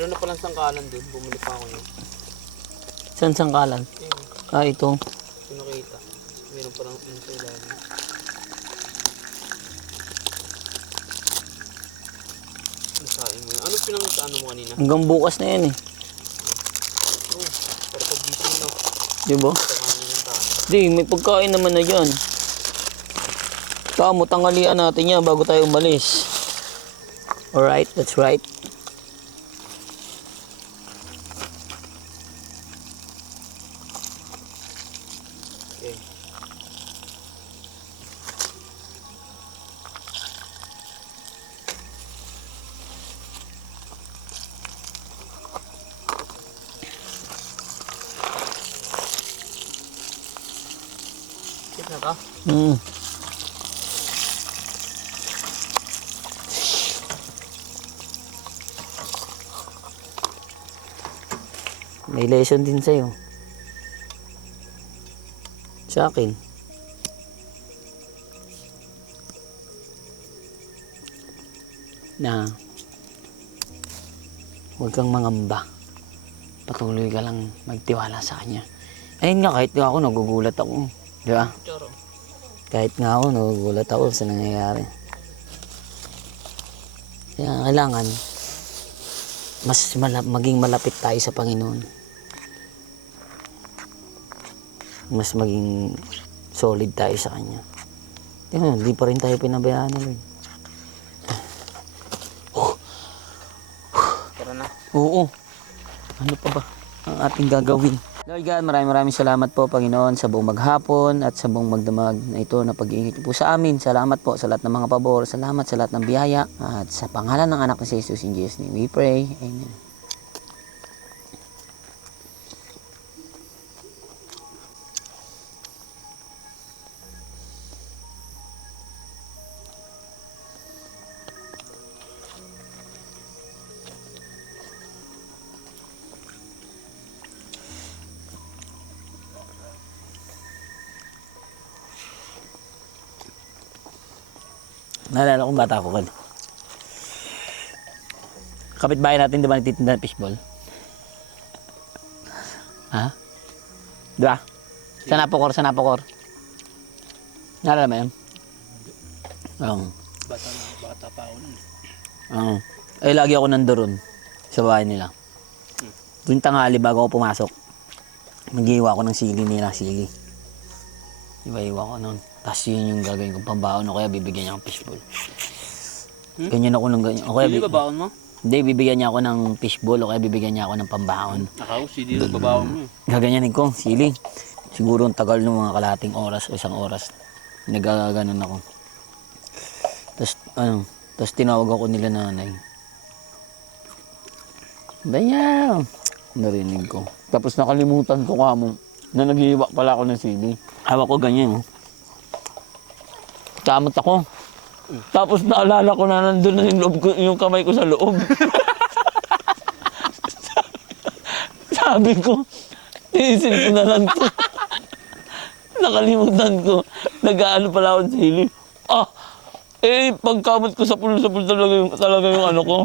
Meron na palang sangkalan doon. Bumili pa ako yun. Saan sangkalan? Ah, ito. Sinakita. Meron palang sa ilalim. Nasain mo yun. Ano pinang mo kanina? Hanggang bukas na yan eh. Oh, para pag-gising na. Diba? Di, may pagkain naman na dyan. Tamo, tanghalian natin yan bago tayo umalis. Alright, that's right. Okay. Kit na to? May lesson din sa'yo. Sa akin. Na huwag kang mangamba. Patuloy ka lang magtiwala sa kanya. Ayun nga, kahit nga ako nagugulat ako. Di ba? Choro. Kahit nga ako nagugulat ako sa nangyayari. Kaya kailangan maging malapit tayo sa Panginoon. Mas maging solid tayo sa Kanya. Hindi pa rin tayo pinabayaan na Lord. Tara na. Oo. Ano pa ba ang ating gagawin? Lord God, maraming salamat po Panginoon sa buong maghapon at sa buong magdamag na ito na pag-iingit po sa amin. Salamat po sa lahat ng mga pabor. Salamat sa lahat ng biyaya. At sa pangalan ng anak ni Jesus, in Jesus' name we pray. Amen. Naalala kong bata ko kan. Kapitbahay natin di ba nagtitinda ng fishball? Ha? Di ba? Sa Napocor, sa Napocor. Naalala mo yun? Oo. Bata pa ako nun. Oo. Eh lagi ako nandoon sa bahay nila. Tuwing tanghali bago ako pumasok, mag-iiwa ako ng sili nila, sili. Iwa-iwa ko nun. Tapos yun yung gagawin kong pambaon o kaya bibigyan niya akong fishball. Ganyan ako ng ganyan. O kaya Sili ba baon mo? Hindi, bibigyan niya ako ng fishball o kaya bibigyan niya ako ng pambaon. Ako, sili lang babaon mo. Gaganyanin ko, sili. Siguro ang tagal ng mga kalating oras o isang oras. Nagaganon ako. Tapos tinawag ako nila nanay. Bayaw! Narinig ko. Tapos nakalimutan ko kamo na naghihiwa pala ako ng sili. Hawak ko ganyan. Kamot ako. Tapos naalala ko na nandun na yung kamay ko sa loob. Sabi ko, iisin ko na lang to. Nakalimutan ko. Nag-aano pala ako ng sili. Pagkamot ko sa pulo talaga yung ano ko.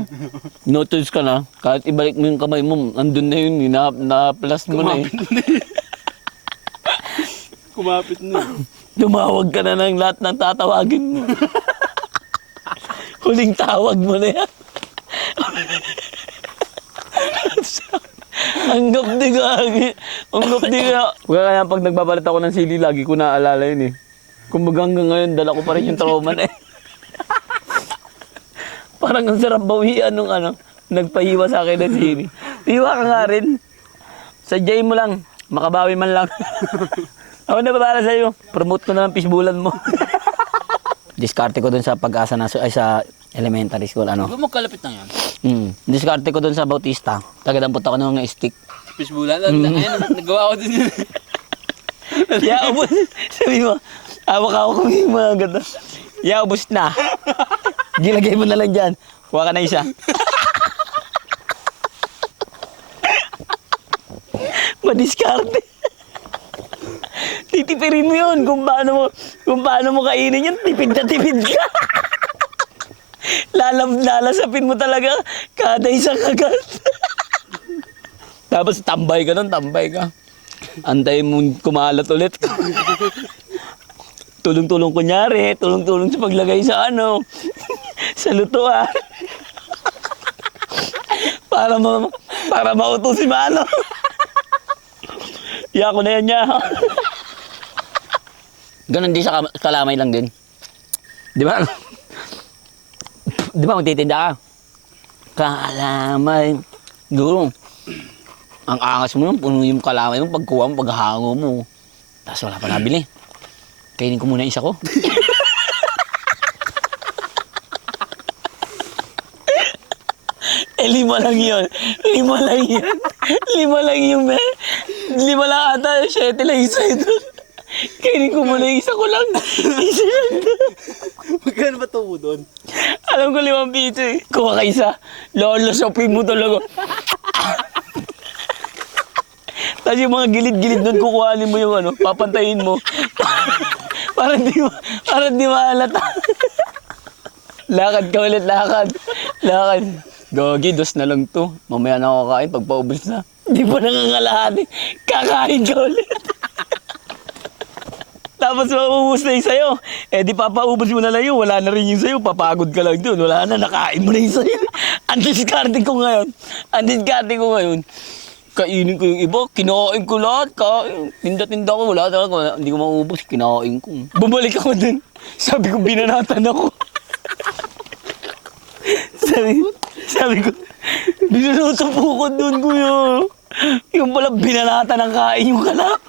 Notice ka na, kahit ibalik mo yung kamay mo, andun na yun, na-plus mo na eh. Kumapit na. Tumawag ka na ng lahat ng tatawagin mo. Huling tawag mo na yan. Ang gapdi gagi. Ang gapdi nga. Kaya pag nagbabalat ako ng sili, lagi ko naaalala yun eh. Kumbaga hanggang ngayon, dala ko pa rin yung trauma na eh. Parang ang sarap bawian nung nagpahiwa sa akin ng sili. Hiwa ka nga rin. Sadyain mo lang. Makabawi man lang. Ako na babala sa'yo. Promote ko na ng fishbullan mo. Diskarte ko dun sa Pag-asa na sa elementary school. Huwag magkalapit na yan. Diskarte ko dun sa Bautista. Tagadampot ako ng mga stick. Fishbullan? Ayun, nagawa ko din yun. Yaubos. Sabi mo, hawak ako kung yung mga ganda. Yaubos na. Gilagay mo na lang dyan. Kuha ka na isa. Madiskarte. Titipirin mo yun kung paano mo kainin yun. Tipid na tipid ka. Lalasapin mo talaga kada isang kagat. Tapos tambay ka nun, tambay ka. Antay mo kumalat ulit. Tulong-tulong kunyari, tulong-tulong sa paglagay sa ano, sa lutuan. para mauto si Mano. Iya ko na yan niya. Ganon din sa kalamay lang din. Di ba? Di ba magtitinda ka? Kalamay. Guro. Ang angas mo nun, puno yung kalamay mo, pagkuha mo, paghango mo. Tapos wala pa nabili. Kainin ko muna isa ko. Lima lang yun. Lima lang yun. Lima lang yun, man. Lima lang ata. 7 lang isa ito. Kainin ko muna isa ko lang. Isa lang. Magkano ba tubo doon? Alam ko 5 piso eh. Kuha ka isa. Lolos-opin mo talaga. Tapos yung mga gilid-gilid doon, kukuhanin mo yung ano, papantayin mo. para di maalata. Lakad ka ulit, lakad. Lakad. Gogi, 2 na lang to. Mamaya na ako kain, pagpaubos na. Di pa nangangalahati. Kakain ka ulit. Tapos maubos na yung sayo. Eh di papaubos mo na lang yun. Wala na rin yung sayo. Papagod ka lang doon. Wala na, nakain mo na yung sayo. Ang diskarte ko ngayon. Kainin ko yung iba. Kinain ko lahat. Tinda-tinda ko. Wala talaga. Hindi ko maubos. Kinain ko. Bumalik ako dun. Sabi ko, binanatan ako. Sabi ko, binuluto po ko dun, kuya. Yung pala binalata ng kain yung kalap.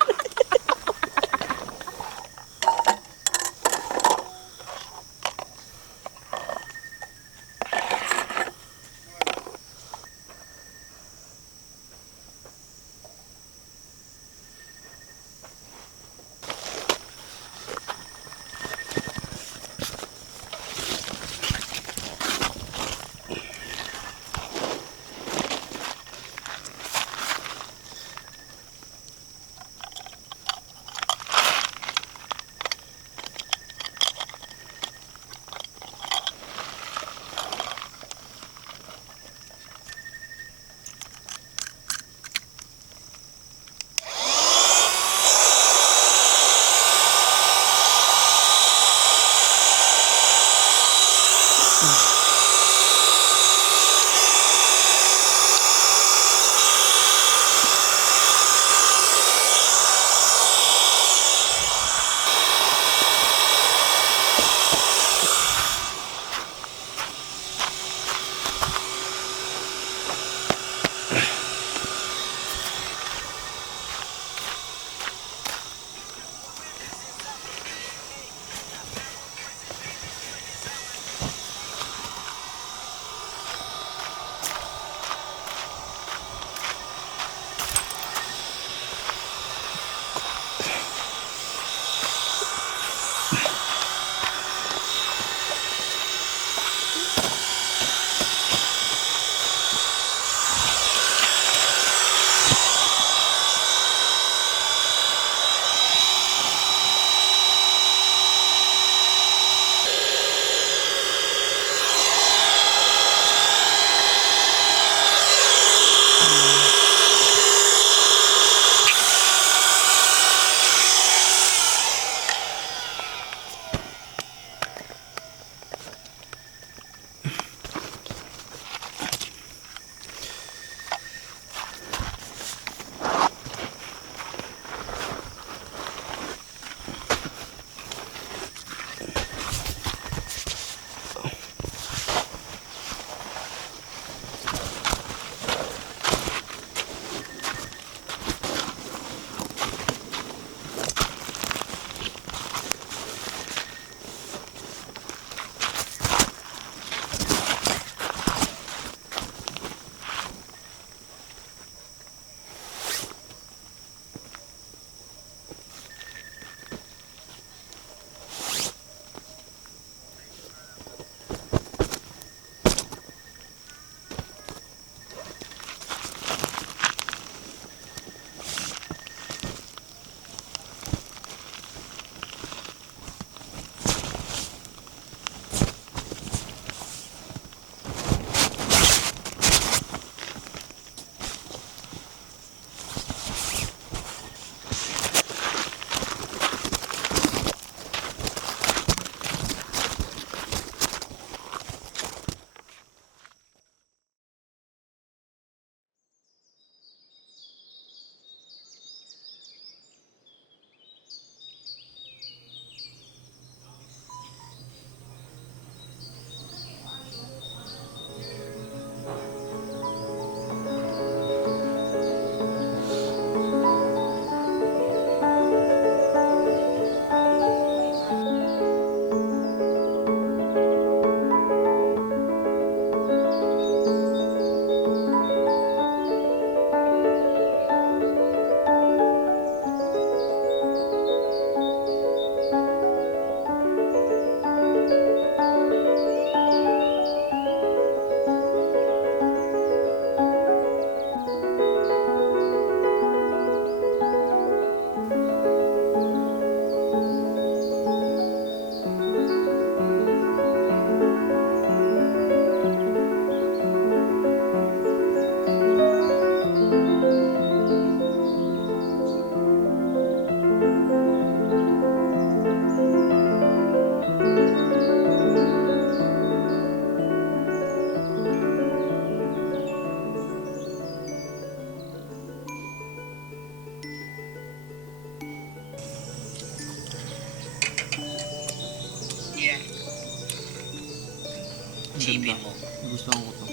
Isipin mo, Gusto ko to.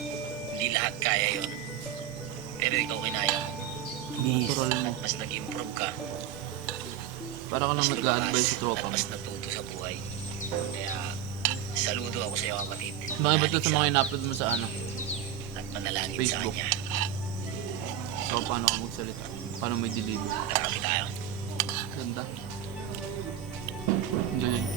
hindi lahat kaya yon. Pero ikaw kinaya mo. Yes. Natural mo. At mas nag-improve ka. Para ka lang Mas nag-a-advise sa lumakas, tropa at mo. mas natuto sa buhay. Kaya, saludo ako sa iyo kapatid. Mga iba to sa Manalig mga in-upload mo sa ano. at manalangin Facebook. sa kanya. So, paano ka magsalita? Paano may deliver? Marami tayo. Ganda. Galing.